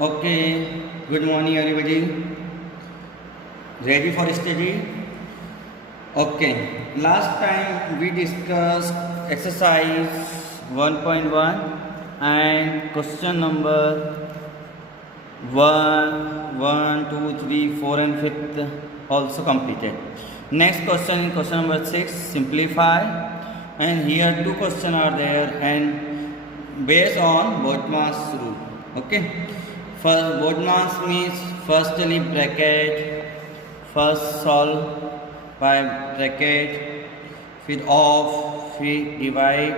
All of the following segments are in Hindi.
Okay, good morning everybody. Ready for study? Okay, last time we discussed exercise 1.1 and question number 1, 1, 2, 3, 4 and 5th also completed. Next question in question number 6, simplify, and here two questions are there and based on Boltzmann's rule. Okay, for Boltzmann's means firstly bracket, first solve by bracket, फिर ऑफ, फिर डिवाइड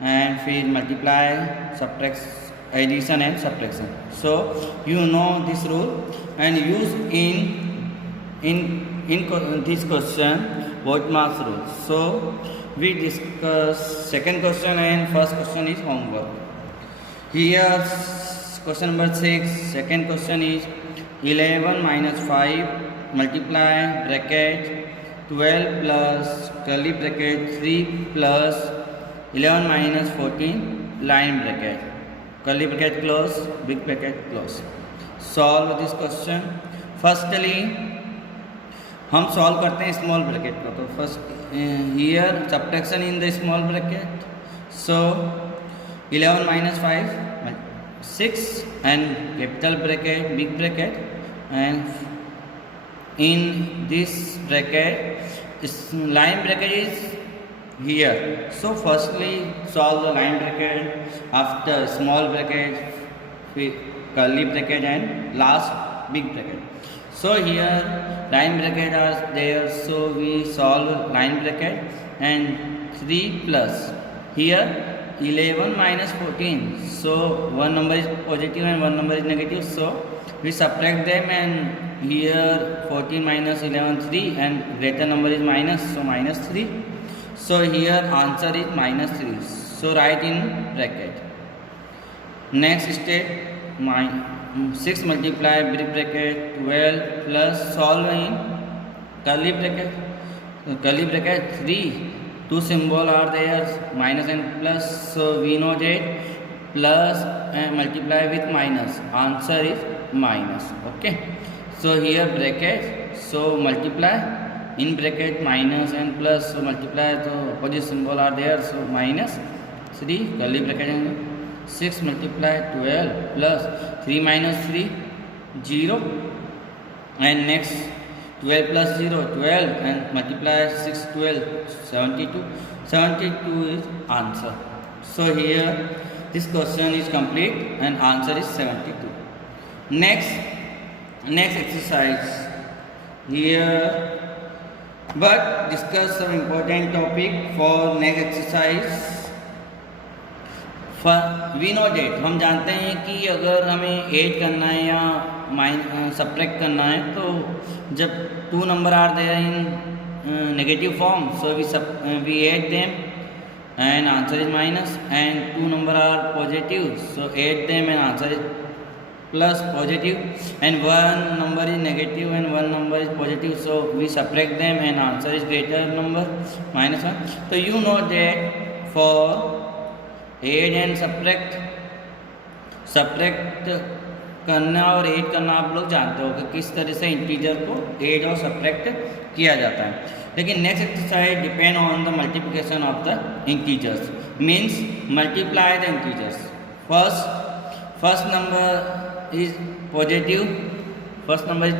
and फिर multiply, subtract, addition and subtraction. So you know this rule and use in this question Boltzmann's rule. So we discuss second question and first question is homework. Here question number 6, second question is 11 minus 5 multiply bracket 12 plus curly bracket 3 plus 11 minus 14 line bracket, curly bracket close, big bracket close. Solve this question. Firstly हम सॉल्व करते हैं स्मॉल ब्रैकेट को, तो first here subtraction in the small bracket. So 11 minus 5 6 and capital bracket big bracket, and in this bracket line bracket is here. So firstly solve the line bracket, after small bracket, curly bracket and last big bracket. So here line bracket are there, so we solve line bracket and 3 plus here 11 minus 14. So one number is positive and one number is negative, so we subtract them, and here 14 minus 11 3 and greater number is minus, so minus 3. So here answer is minus 3. So write in bracket. Next step, 6 multiply big bracket 12 plus solve in curly bracket. Curly bracket 3. Two symbol are there, minus and plus. So we know that plus and multiply with minus. Answer is minus. Okay. So here bracket. So multiply in bracket minus and plus. So multiply. So opposite symbol are there. So minus 3 curly bracket. 6 multiply 12 plus 3 minus 3 0, and next 12 plus 0 12 and multiply 6 12 72 is answer. So here this question is complete and answer is 72. Next exercise here, but discuss some important topic for next exercise. We know that, हम जानते हैं कि अगर हमें ऐड करना है या सब्ट्रैक्ट करना है, तो जब two number are there in negative form, so we add them and answer is minus, and two number are positive, so add them and answer is plus positive, and one number is negative and one number is positive, so we subtract them and answer is greater number minus 1. तो you know that for add and subtract करना और ऐड करना आप लोग जानते हो कि किस तरह से इंटीजर को ऐड और सब्ट्रैक्ट किया जाता है. लेकिन next exercise depend on the multiplication of the integers, means multiply the integers. First number is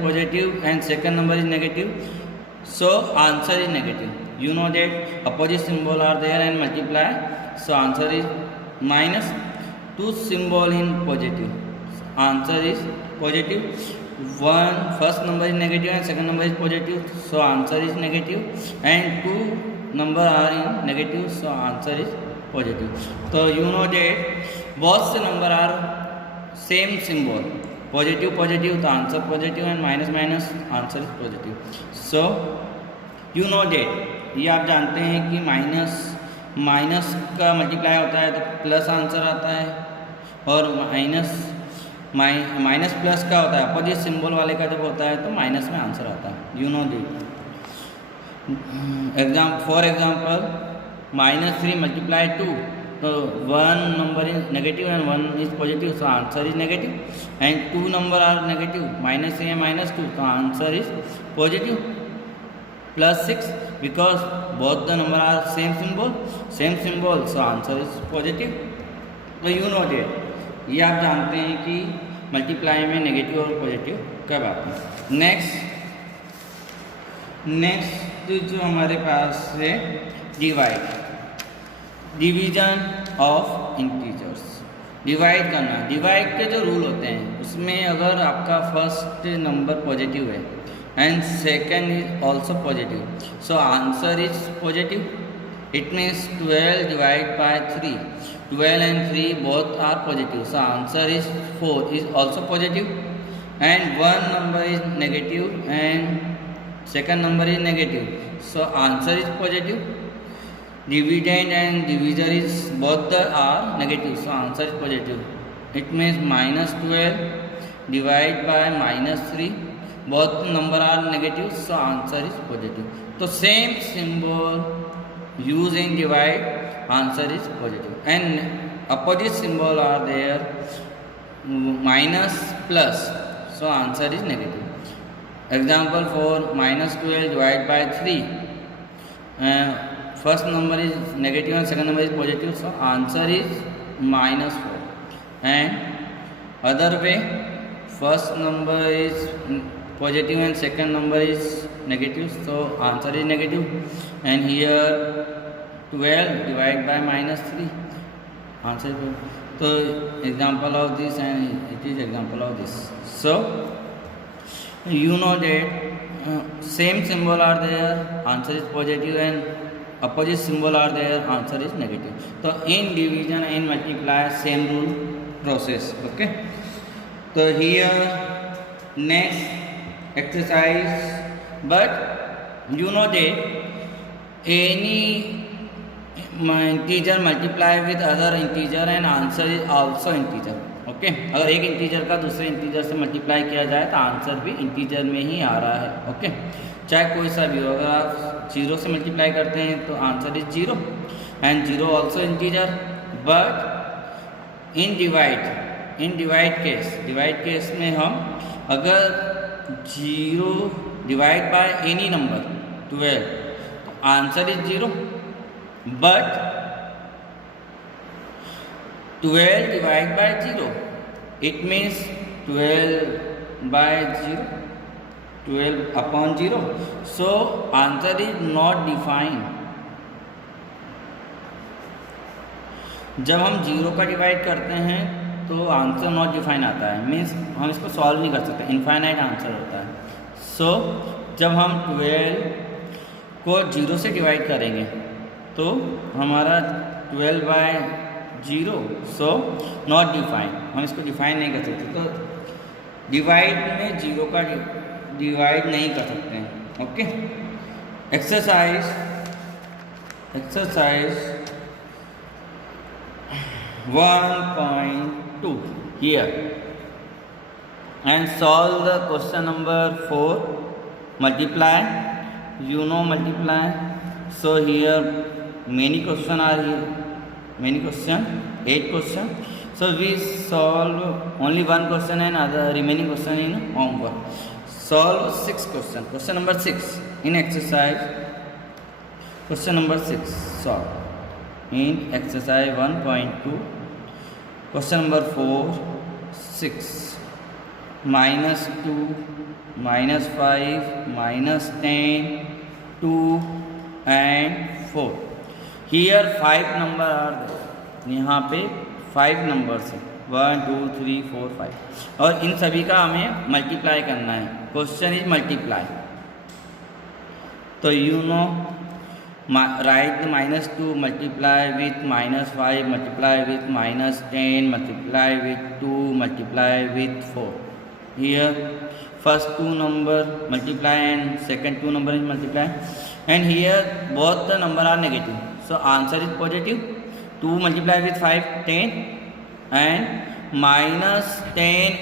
positive and second number is negative, so answer is negative. You know that opposite symbol are there and multiply, so answer is minus. Two symbol in positive, answer is positive. First number is negative and second number is positive, so answer is negative, and two number are in negative, so answer is positive. So you know that both the number are same symbol, positive, तो answer positive, and minus answer is positive. So you know that, ये आप जानते हैं कि माइनस का मल्टीप्लाई होता है तो प्लस आंसर आता है, और माइनस प्लस का होता है, अपोजिट सिंबल वाले का जब होता है तो माइनस में आंसर आता है. You know that. For example -3 multiply 2, तो one number is negative and one is positive, so answer is negative. And two number are negative, minus 3 and minus 2, so answer is positive. Plus 6, because both the number are same symbol, so answer is positive. तो you know that, ये आप जानते हैं कि मल्टीप्लाई में नेगेटिव और पॉजिटिव कब आते हैं. नेक्स्ट जो हमारे पास है डिवीजन ऑफ इंटीजर्स. डिवाइड करना, डिवाइड के जो रूल होते हैं उसमें अगर आपका फर्स्ट नंबर पॉजिटिव है and second is also positive, so answer is positive. It means 12 divided by 3, 12 and 3 both are positive, so answer is 4 is also positive. And one number is negative and second number is negative, so answer is positive. Dividend and divisor is both are negative, so answer is positive. It means minus 12 divided by minus 3, both number are negative, so answer is positive. So same symbol used in divide, answer is positive. And opposite symbol are there, minus plus, so answer is negative. Example for minus 12 divided by 3, first number is negative and second number is positive, so answer is minus 4. And other way, first number is positive and second number is negative, so answer is negative. And here 12 divided by minus 3, answer is, so example of this and it is example of this. So you know that same symbol are there, answer is positive, and opposite symbol are there, answer is negative. So in division and multiply same rule process. Okay, so here next exercise, but you know that any integer multiply with other integer and answer is also integer. Okay, अगर एक इंटीजर का दूसरे इंटीजर से मल्टीप्लाई किया जाए तो आंसर भी इंटीजर में ही आ रहा है. ओके, चाहे कोई सा भी हो, अगर आप 0 से मल्टीप्लाई करते हैं तो answer is 0 and 0 also integer. But in divide case में हम अगर 0 डिवाइड बाय एनी नंबर 12, तो answer is 0. But 12 divided by 0, it means 12 by 0, 12 upon 0, so answer is not defined. जब हम 0 का डिवाइड करते हैं तो आंसर नॉट डिफाइन आता है, मीन्स हम इसको सॉल्व नहीं कर सकते, इनफाइनाइट आंसर होता है. सो जब हम 12 को 0 से डिवाइड करेंगे तो हमारा 12 बाय 0, सो नॉट डिफाइन, हम इसको डिफाइन नहीं कर सकते. तो डिवाइड में 0 का डिवाइड नहीं कर सकते हैं. Okay, exercise 1.2 here and solve the question number 4. multiply, you know multiply, so here many question are here, many question, 8 question, so we solve only one question and other remaining question in homework. Solve 6 question. Question number 6 in exercise, question number 6 solve in exercise 1.2. question number 4, 6, minus 2, minus 5, minus 10, 2 and 4. Here 5 number are there, यहाँ पे 5 नंबर्स हैं, 1 2 3 4 5, और इन सभी का हमें मल्टीप्लाई करना है. Question is multiply. तो you know right minus 2 multiply with minus 5 multiply with minus 10 multiply with 2 multiply with 4. Here first 2 number multiply and second 2 number is multiply, and here both the number are negative, so answer is positive. 2 multiply with 5 10 and minus 10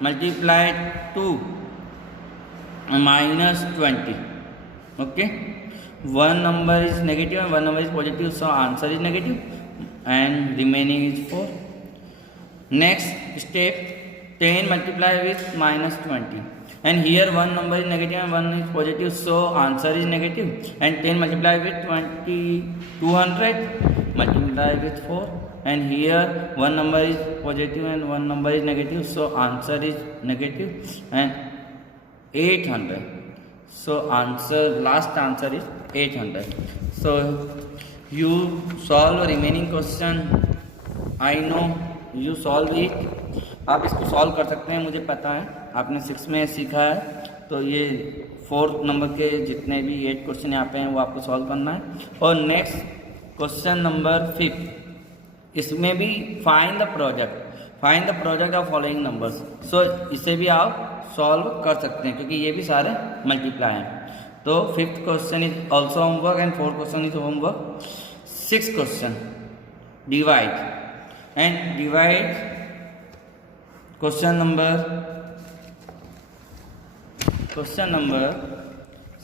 multiply 2 minus 20. Okay, one number is negative and one number is positive, so answer is negative. and remaining is 4. Next step, 10 multiply with minus 20, and here one number is negative and one is positive, so answer is negative. And 10 multiply with 20, 200 multiply with 4, and here one number is positive and one number is negative, so answer is negative. And 800, so last answer is 800. So you solve remaining question. I know you solve it. आप इसको सॉल्व कर सकते हैं, मुझे पता है आपने 6 में सीखा है। तो ये 4th नंबर के जितने भी 8 क्वेश्चन यहाँ पे हैं वो आपको सॉल्व करना है। और नेक्स्ट क्वेश्चन नंबर 5, इसमें भी find the product of following numbers. So इसे भी आप सॉल्व कर सकते हैं क्योंकि ये भी सारे मल्टीप्लाई हैं। तो 5th question is also homework and 4th question is homework. 6th question, divide question number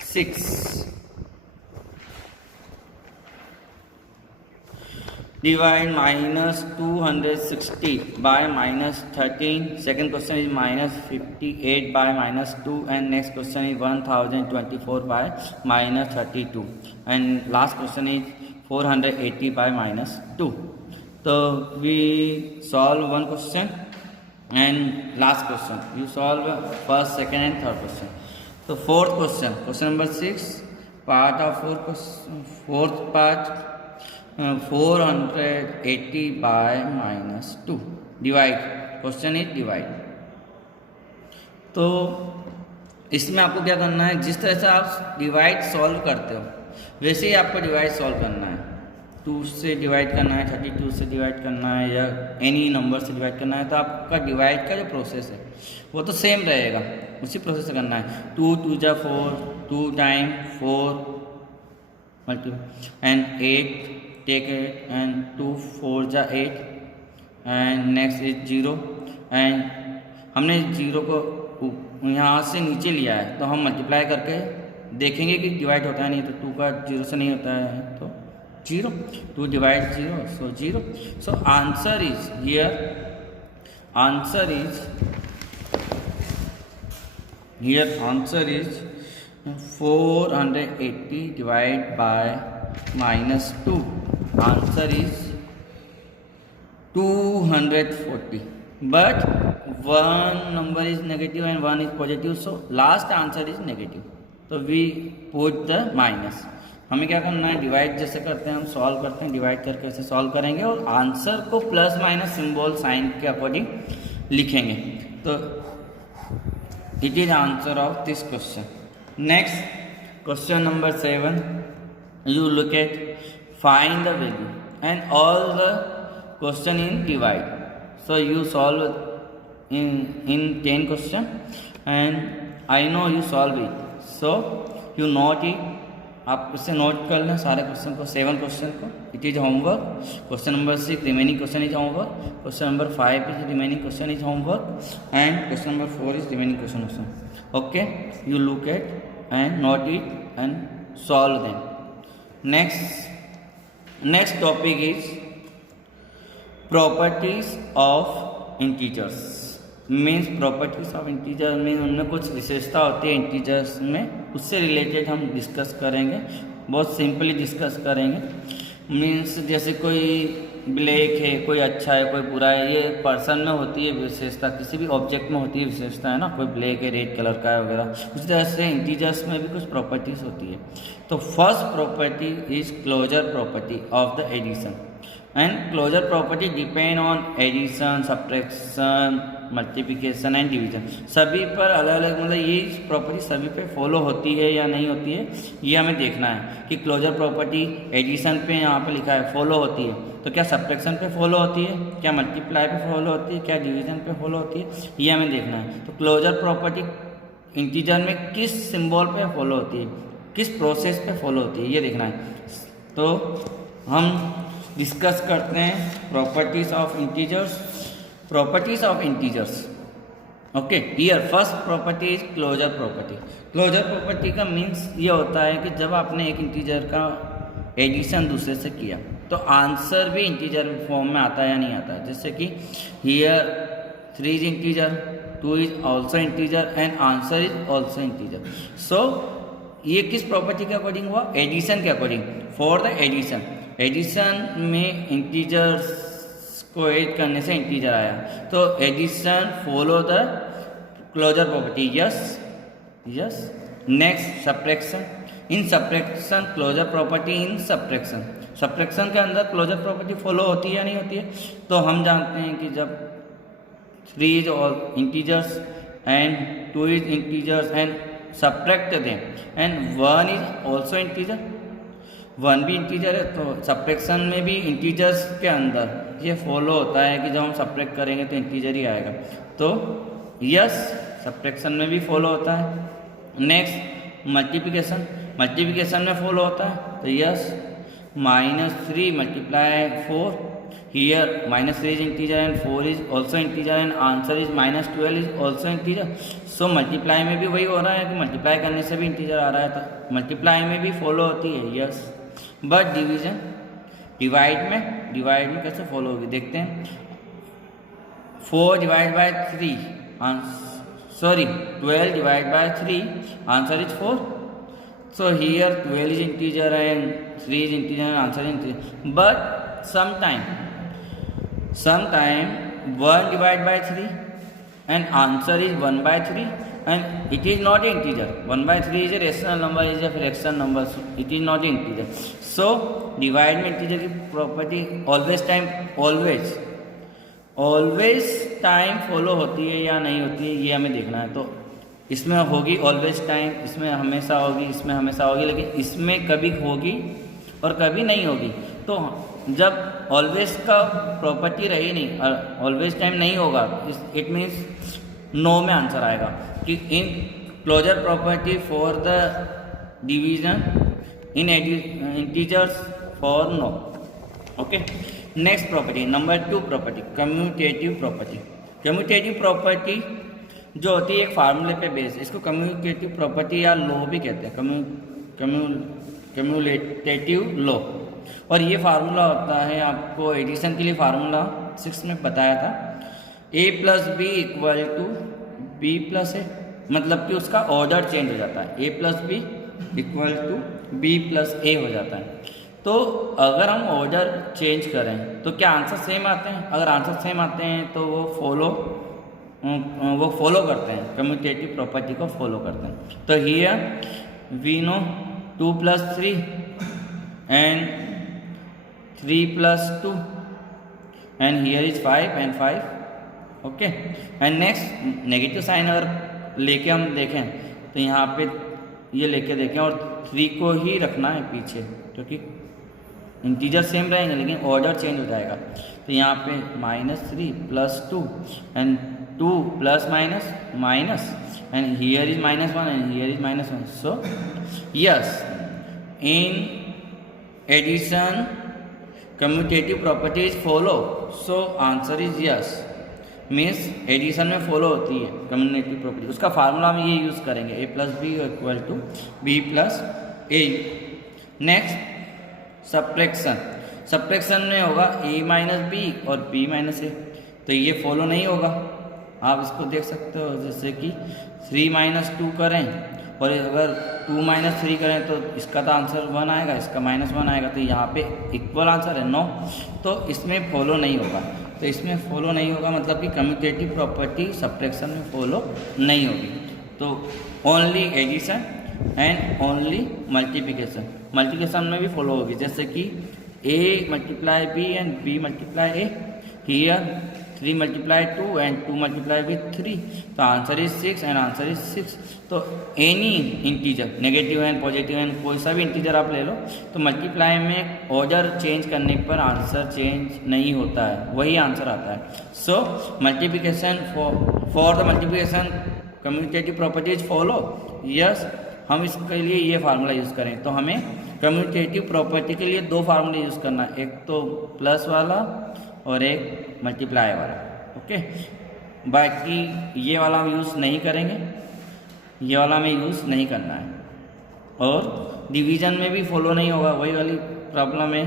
6, divide minus 260 by minus 13. Second question is minus 58 by minus 2, and next question is 1024 by minus 32, and last question is 480 by minus 2. So we solve one question and last question. You solve first, second and third question. So 4th question, question number 6, part of 4th part, 480 by minus 2. Divide, question is divide. तो इसमें आपको क्या करना है, जिस तरह से आप डिवाइड सॉल्व करते हो वैसे ही आपको डिवाइड सॉल्व करना है। 2 से डिवाइड करना है, 32 से डिवाइड करना है, या एनी नंबर से डिवाइड करना है, तो आपका डिवाइड का जो प्रोसेस है वो तो सेम रहेगा, उसी प्रोसेस से करना है। 2 2 जा 4, 2 time 4 multiply and 8 take 8 and 2 4 जा 8 एंड नेक्स्ट इज 0, एंड हमने 0 को यहाँ से नीचे लिया है तो हम मल्टीप्लाई करके देखेंगे कि डिवाइड होता है नहीं, तो 2 का 0 से नहीं होता है तो 0, 2 divide 0, so 0. So answer is here, answer is 480 divided by minus 2. Answer is 240. But one number is negative and one is positive, so last answer is negative. So we put the minus. हमें क्या करना है, डिवाइड जैसे करते हैं हम सॉल्व करते हैं, डिवाइड करके ऐसे सॉल्व करेंगे और आंसर को प्लस माइनस सिंबल साइन के अकॉर्डिंग लिखेंगे। तो it is answer of this question. Next question number 7, you look at find the value and all the question in divide. So you solve in 10 question and I know you solve it, so you note it. आप इससे नोट कर लें सारे क्वेश्चन को, 7 क्वेश्चन को। It is homework. Question number 6 remaining question is homework, question number 5 is remaining question is homework, and question number 4 is remaining question also. Okay, you look at and note it and solve them. Next topic is properties of integers. Means properties of integer means उनमें कुछ विशेषता होती है इंटीजर्स में, उससे रिलेटेड हम डिस्कस करेंगे, बहुत सिंपली डिस्कस करेंगे। मीन्स जैसे कोई ब्लैक है, कोई अच्छा है, कोई बुरा है, ये पर्सन में होती है विशेषता, किसी भी ऑब्जेक्ट में होती है विशेषता, है ना, कोई ब्लैक है, रेड कलर का है वगैरह। उसी तरह से इंटीजर्स में भी कुछ प्रॉपर्टीज होती है। तो first property is closure property of the addition, and closure property depend on addition, subtraction, multiplication and division. सभी पर अलग अलग, मतलब ये प्रॉपर्टी सभी पे फॉलो होती है या नहीं होती है, ये हमें देखना है कि क्लोजर प्रॉपर्टी एडिशन पे यहाँ पे लिखा है फॉलो होती है, तो क्या सब्ट्रैक्शन पे फॉलो होती है, क्या मल्टीप्लाई पे फॉलो होती है, क्या डिवीजन पे फॉलो होती है, ये हमें देखना है। तो क्लोजर प्रॉपर्टी इंटीजर में किस सिंबल पे फॉलो होती है, किस प्रोसेस पे फॉलो होती है, ये देखना है। तो हम डिस्कस करते हैं properties of integers. Properties of integers, okay. Here first property is closure property. Closure property का मीन्स ये होता है कि जब आपने एक इंटीजर का एडिशन दूसरे से किया तो आंसर भी इंटीजर फॉर्म में आता है या नहीं आता है। जैसे कि here 3 is integer, 2 is also integer and answer is also integer. So ये किस प्रॉपर्टी के अकॉर्डिंग हुआ? एडिशन के according. For the addition, addition में इंटीजर्स को ऐड करने से इंटीजर आया, तो addition follow the closure property. Yes yes. Next subtraction. In subtraction closure property in subtraction, subtraction के अंदर क्लोजर प्रॉपर्टी फॉलो होती है या नहीं होती है? तो हम जानते हैं कि जब 3 is all integers and 2 is integers and subtract them and 1 is also integer, 1 भी इंटीजर है, तो सब्ट्रैक्शन में भी इंटीजर्स के अंदर ये फॉलो होता है कि जब हम सब्ट्रैक्ट करेंगे तो इंटीजर ही आएगा। तो यस, सब्ट्रैक्शन में भी फॉलो होता है। नेक्स्ट मल्टीप्लिकेशन, मल्टीप्लिकेशन में फॉलो होता है, तो yes -3 multiply 4, here -3 is integer and 4 is also integer and answer is -12 is also integer. So multiply में भी वही हो रहा है कि मल्टीप्लाई करने से भी इंटीजर आ रहा है, तो मल्टीप्लाई में भी फॉलो होती है। यस। बट डिवीजन, डिवाइड में कैसे फॉलो होगी देखते हैं। 4 divide by 3 12 divided by 3, answer is 4. So here 12 is integer and 3 is integer and answer is integer. But sometime 1 divided by 3 and answer is 1 by 3 and it is not integer. 1 by 3 is a rational number, is a fraction number, so it is not integer. So divide में integer की property ऑलवेज टाइम फॉलो होती है या नहीं होती है, ये हमें देखना है। तो इसमें होगी ऑलवेज टाइम, इसमें हमेशा होगी, इसमें हमेशा होगी, लेकिन इसमें कभी होगी और कभी नहीं होगी। तो जब ऑलवेज का प्रॉपर्टी रही नहीं और ऑलवेज टाइम नहीं होगा, इट मीन्स नो में आंसर आएगा कि in closure property for the division in integers for no. Okay. Next property number 2 property, commutative property. Commutative property जो होती है एक फार्मूले पे बेस, इसको कम्यूटेटिव प्रॉपर्टी या लॉ भी कहते हैं, कम्यूटेटिव लॉ। और ये फार्मूला होता है, आपको एडिशन के लिए फार्मूला 6 में बताया था, a + b = b + a, मतलब कि उसका ऑर्डर चेंज हो जाता है, a + b = b + a हो जाता है। तो अगर हम ऑर्डर चेंज करें तो क्या आंसर सेम आते हैं? अगर आंसर सेम आते हैं तो वो फॉलो करते हैं, कम्यूटेटिव प्रॉपर्टी को फॉलो करते हैं। तो here we know 2 + 3 and 3 + 2 and here is 5 and 5। Okay. And next negative sign अगर लेके हम देखें तो यहाँ पे ये लेके देखें और 3 को ही रखना है पीछे, क्योंकि इंटीजर सेम रहेंगे लेकिन ऑर्डर चेंज हो जाएगा। तो यहाँ पे -3 + 2 and 2 ± and here is -1 and here is -1। So yes, in addition commutative properties follow, so answer is yes. Means addition में फॉलो होती है कम्यूटेटिव प्रॉपर्टी, उसका फार्मूला हम ये यूज़ करेंगे, a + b = b + a। Next subtraction, subtraction में होगा a - b और b - a, तो ये फॉलो नहीं होगा। आप इसको देख सकते हो, जैसे कि 3 - 2 करें और अगर 2 - 3 करें तो इसका तो आंसर 1 आएगा, इसका -1 आएगा, तो यहाँ पे इक्वल आंसर है 9, तो इसमें फॉलो नहीं होगा। तो इसमें फॉलो नहीं होगा मतलब कि कम्यूटेटिव प्रॉपर्टी सब्ट्रैक्शन में फॉलो नहीं होगी। तो only addition and only multiplication, multiplication में भी फॉलो होगी, जैसे कि a × b and b × a, here 3 × 2 and 2 × 3, तो answer is 6 and answer is 6। तो any integer, negative and positive and कोई सा भी इंटीजर आप ले लो, तो मल्टीप्लाई में ऑर्डर चेंज करने पर आंसर चेंज नहीं होता है, वही आंसर आता है। So multiplication for the multiplication commutative properties follow. Yes, हम इसके लिए ये फार्मूला यूज़ करें, तो हमें कम्यूटेटिव प्रॉपर्टी के लिए 2 फार्मूले यूज़ करना है, एक तो प्लस वाला और एक मल्टीप्लाई वाला। ओके। बाकी ये वाला हम यूज़ नहीं करेंगे, ये वाला हमें यूज़ नहीं करना है। और डिवीज़न में भी फॉलो नहीं होगा, वही वाली प्रॉब्लम है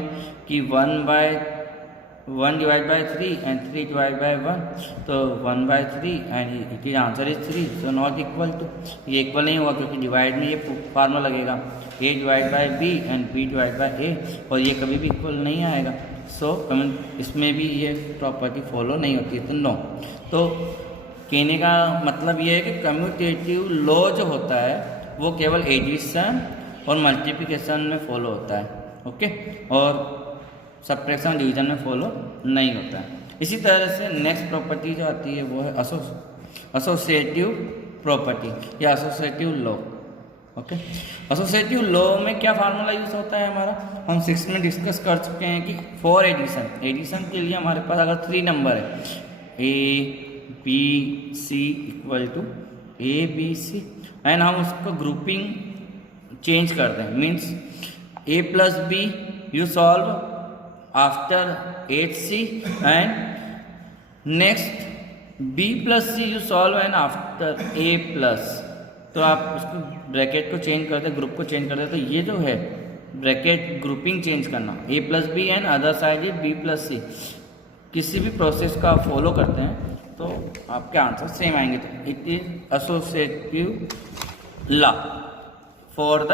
कि 1 divide by 3 and 3 divide by 1, तो 1/3 and it is answer is 3, so not equal to, ये इक्वल नहीं होगा क्योंकि डिवाइड में ये फार्मूला लगेगा a divide by b and b divide by a, और ये कभी भी इक्वल नहीं आएगा। सो इसमें भी ये प्रॉपर्टी फॉलो नहीं होती है, तो नो। तो कहने का मतलब ये है कि कम्यूटेटिव लॉ जो होता है वो केवल एडिशन और मल्टीप्लिकेशन में फॉलो होता है, ओके, और सब्ट्रैक्शन डिवीजन में फॉलो नहीं होता है। इसी तरह से नेक्स्ट प्रॉपर्टी जो आती है वो है एसोसिएटिव प्रॉपर्टी या associative law, okay. Associative law में क्या फार्मूला यूज होता है हमारा, हम 6 में डिस्कस कर चुके हैं कि फॉर एडिशन के लिए हमारे पास अगर 3 नंबर है A, B, C equal to ABC and हम उसको ग्रुपिंग चेंज करते हैं, means A+B you solve after 8C and next B+C you solve and after A+, तो आप उसको ब्रैकेट को चेंज करते, ग्रुप को चेंज करते, तो ये जो है ब्रैकेट ग्रुपिंग चेंज करना, A+B and other side is B+C, किसी भी प्रोसेस का आप फॉलो करते हैं तो आपके आंसर सेम आएंगे। तो it is associative law for the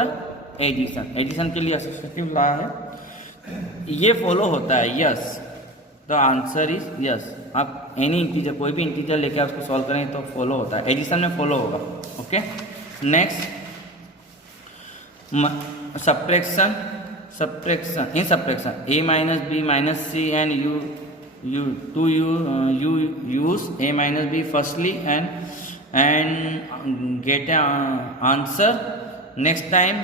addition के लिए एसोसिएटिव लॉ है, ये फॉलो होता है, yes, the answer is yes. आप एनी इंटीजर, कोई भी इंटीजर लेके आप उसको सॉल्व करें तो फॉलो होता है, एडिशन में फॉलो होगा, okay. Next subtraction in subtraction A minus B minus C and you use A minus B firstly and get an answer. Next time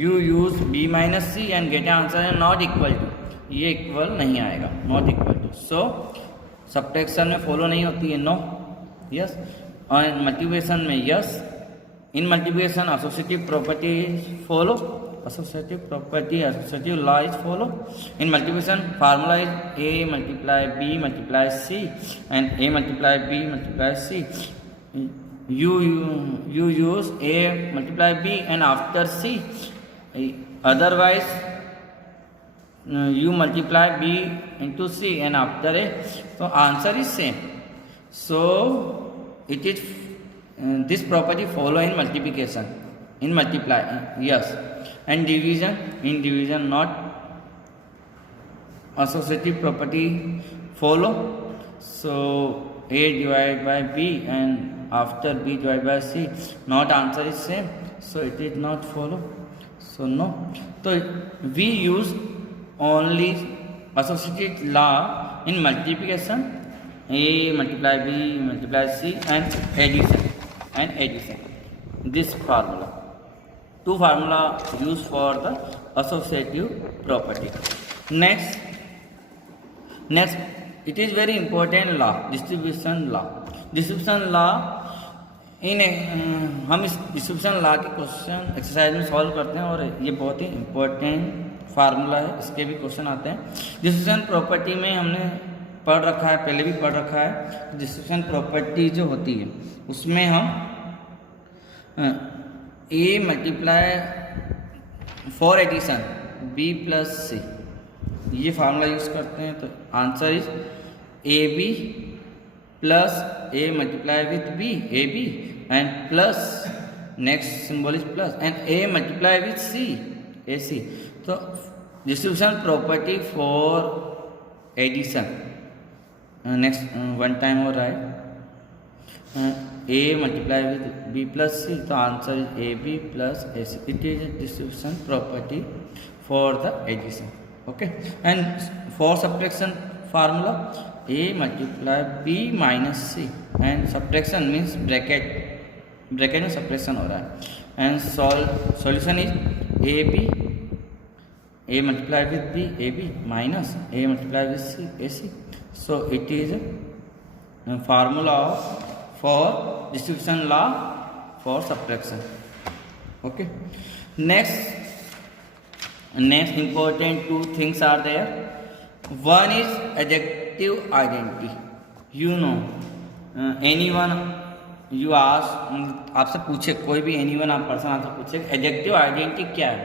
you use B minus C and get an answer and not equal to, ये इक्वल नहीं आएगा, not equal to. So subtraction में फॉलो नहीं होती है, नो, यस, और मल्टीप्लिकेशन में यस। In multiplication associative property follow, associative law is follow. In multiplication formula is A multiply B multiply C and A multiply B multiply C. You use A multiply B and after C, otherwise you multiply B into C and after A, so answer is same. So it is this property follow in multiplication, in multiply, yes, and division, in division not associative property follow. So A divided by B and after B divided by C, not answer is same, so it is not follow, so no. So we use only associative law in multiplication, A multiply B multiply C and addition, this formula, 2 formula used for the associative property. Next it is very important law, distribution law इन हम इस डिस्ट्रीब्यूशन लॉ के क्वेश्चन एक्सरसाइज में सॉल्व करते हैं और ये बहुत ही इम्पोर्टेंट फार्मूला है, इसके भी क्वेश्चन आते हैं। डिस्ट्रीब्यूशन प्रॉपर्टी में हमने पढ़ रखा है, पहले भी पढ़ रखा है। डिस्ट्रीब्यूशन प्रॉपर्टी जो होती है उसमें हम A multiply for addition B+C ये फार्मूला यूज करते हैं, तो answer is AB plus A multiply with B, AB and plus next symbol is plus and A multiply with C, AC। तो distribution property for addition, next one time और right, A multiply with B+C, तो answer is AB plus AC। It is distribution property for the addition, okay. And for subtraction formula A multiply B minus C and subtraction means bracket में सब्ट्रैक्शन हो रहा है and solution is A multiply with B AB minus A multiply with C AC। So it is formula for distribution law for subtraction, okay. Next important 2 things are there. One is adjective identity, you know, anyone you ask, आपसे पूछे कोई भी anyone आप पर्सन आपसे पूछे एडजेक्टिव आइडेंटिटी क्या है,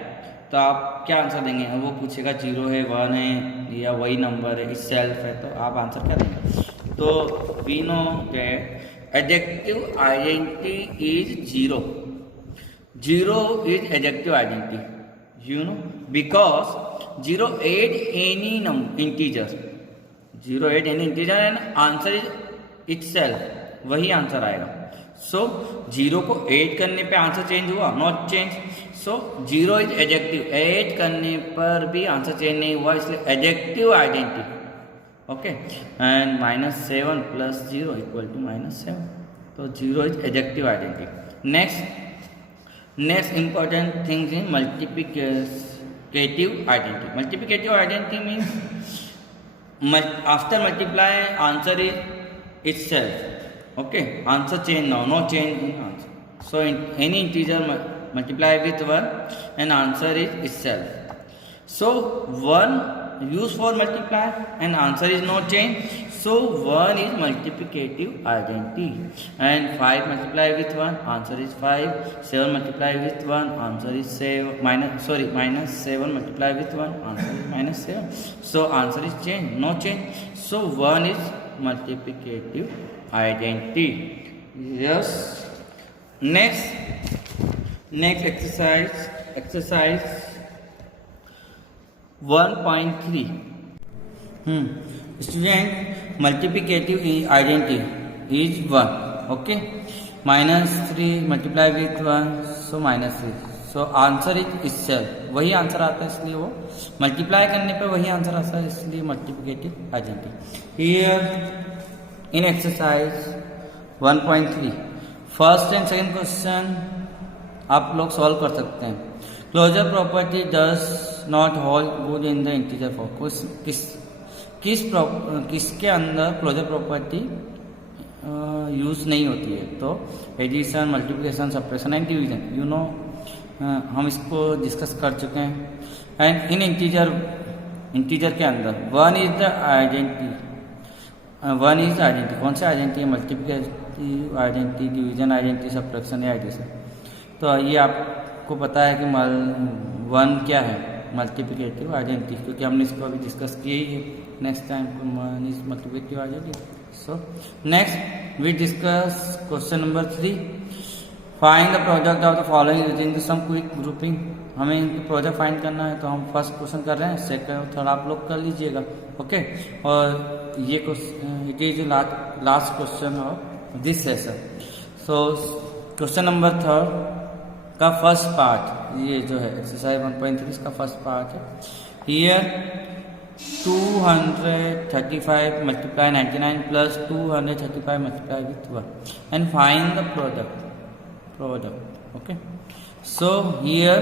तो आप क्या आंसर देंगे? वो पूछेगा 0 है, 1 है या वही नंबर है, इस सेल्फ है, तो आप आंसर क्या देंगे? तो we know that adjective identity is 0. 0 is adjective identity, you know, because 0 add any integer, 0 add any integer and answer is itself, वही आंसर आएगा. सो 0 को ऐड करने पे आंसर चेंज हुआ? Not change. So 0 is adjective, add करने पर भी आंसर चेंज नहीं हुआ, इसलिए एडजेक्टिव आइडेंटिटी. Okay, and -7 + 0 = -7. तो 0 is adjective identity. Next important things in multiplicative identity. Multiplicative identity means after multiply answer is itself. Okay, answer change now, no change in answer. So in any integer multiply with 1 and answer is itself. So 1 used for multiply and answer is no change. So 1 is multiplicative identity. And 5 multiply with 1, answer is 5. 7 multiply with 1, answer is -7 multiply with 1, answer is -7. So answer is change, no change. So 1 is multiplicative identity. Yes. Next exercise 1.3. Student, multiplicative identity is 1. Okay, -3 multiply with 1, so -3. So answer is itself, वही आंसर आता है, इसलिए वो मल्टीप्लाई करने पे वही आंसर आता है, इसलिए multiplicative identity. Here in exercise 1.3 first and second question आप लोग सॉल्व कर सकते हैं. Closure property does not hold good in the integer form. किसके अंदर क्लोजर प्रॉपर्टी यूज नहीं होती है? तो addition, multiplication, subtraction and division, you know, हम इसको डिस्कस कर चुके हैं. एंड इन इंटीजर के अंदर 1 is the identity. 1 is identity. कौन सी आइडेंटिटी है? Multiplicative identity, division identity, subtraction या एडिशन. तो ये आपको पता है कि 1 क्या है? मल्टीप्लिकेटिव आइडेंटिटी, क्योंकि हमने इसको अभी डिस्कस किया ही है. Next time multiplicative identity. So next we discuss question number 3. Find the product of the following using some quick grouping. हमें इनकी प्रोडक्ट फाइंड करना है, तो हम फर्स्ट क्वेश्चन कर रहे हैं, सेकंड और थर्ड आप लोग कर लीजिएगा. ओके, और ये question it is last question of this session. So question number 3 का फर्स्ट पार्ट, ये जो है एक्सरसाइज 1.3 इसका फर्स्ट पार्ट है. Here 235 multiply 99 plus 235 multiply with 1 and find the product. Okay, so here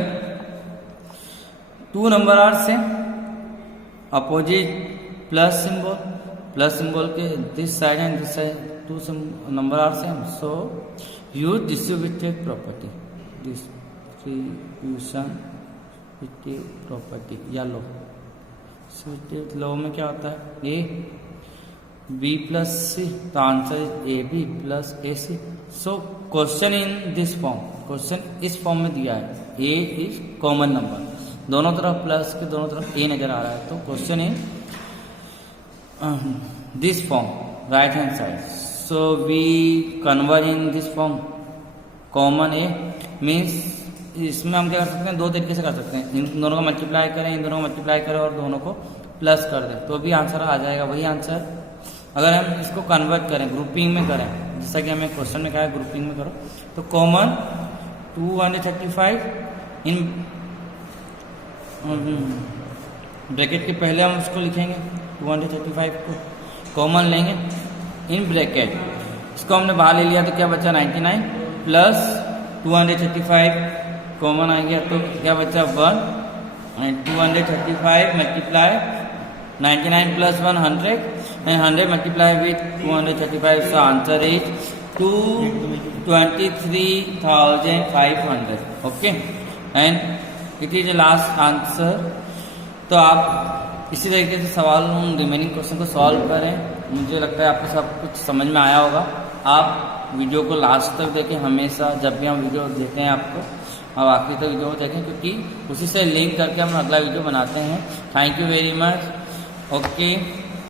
two number are same, opposite plus symbol के this side and this side two number are same, so use distributive property. Distributive property या लो. लो में क्या होता है? ए बी प्लस सी, तो answer A B plus A C. So question in this form, question इस फॉर्म में दिया है. ए इज कॉमन नंबर, दोनों तरफ प्लस के दोनों तरफ ए नजर आ रहा है, तो question in this form right hand side. So we convert in this form common a means इसमें हम क्या कर सकते हैं? दो तरीके से कर सकते हैं. इन दोनों को मल्टीप्लाई करें, इन दोनों को मल्टीप्लाई करें और दोनों को प्लस कर दें, तो भी आंसर आ जाएगा वही आंसर. अगर हम इसको कन्वर्ट करें, ग्रुपिंग में करें, जैसा कि हमें क्वेश्चन में कहा है ग्रुपिंग में करो, तो कॉमन 235 इन ब्रैकेट के पहले हम उसको लिखेंगे 235 को कॉमन लेंगे इन ब्रैकेट. इसको हमने बाहर ले लिया तो क्या बचा? 99 प्लस 235 कॉमन आ गया, तो क्या बचा? 1 and 235 multiply 99 plus 100 and 100 multiply with 235. So answer is 223,500. Okay, and it is last answer. तो आप इसी तरीके से सवाल रिमेनिंग क्वेश्चन को सॉल्व करें. मुझे लगता है आपको सब कुछ समझ में आया होगा. आप वीडियो को लास्ट तक देखें हमेशा, जब भी हम वीडियो देते हैं आपको, अब आखिरी तक वीडियो देखें, क्योंकि उसी से लिंक करके हम अगला वीडियो बनाते हैं। Thank you very much. Okay.